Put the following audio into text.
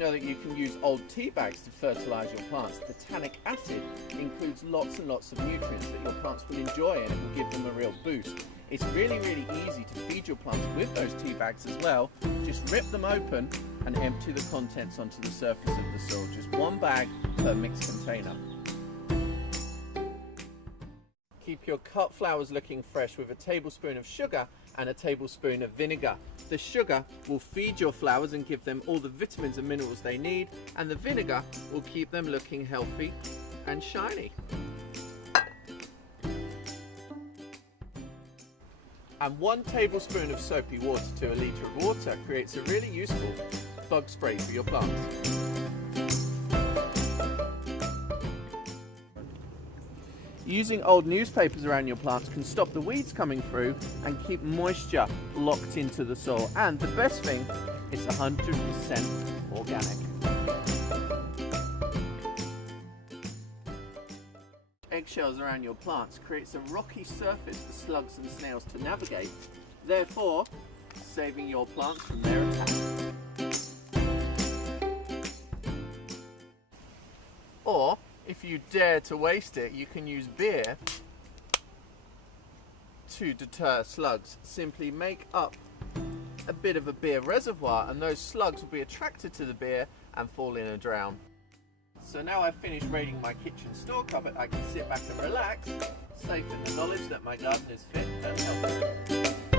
know that you can use old tea bags to fertilise your plants? The tannic acid includes lots and lots of nutrients that your plants will enjoy, and it will give them a real boost. It's really, really easy to feed your plants with those tea bags as well. Just rip them open and empty the contents onto the surface of the soil. Just one bag per mixed container. Keep your cut flowers looking fresh with a tablespoon of sugar and a tablespoon of vinegar. The sugar will feed your flowers and give them all the vitamins and minerals they need, and the vinegar will keep them looking healthy and shiny. And 1 tablespoon of soapy water to a litre of water creates a really useful bug spray for your plants. Using old newspapers around your plants can stop the weeds coming through and keep moisture locked into the soil. And the best thing, it's 100% organic. Eggshells around your plants creates a rocky surface for slugs and snails to navigate, therefore saving your plants from their attack. Or, if you dare to waste it, you can use beer to deter slugs. Simply make up a bit of a beer reservoir and those slugs will be attracted to the beer and fall in and drown. So now I've finished raiding my kitchen store cupboard, I can sit back and relax, safe in the knowledge that my garden is fit and healthy.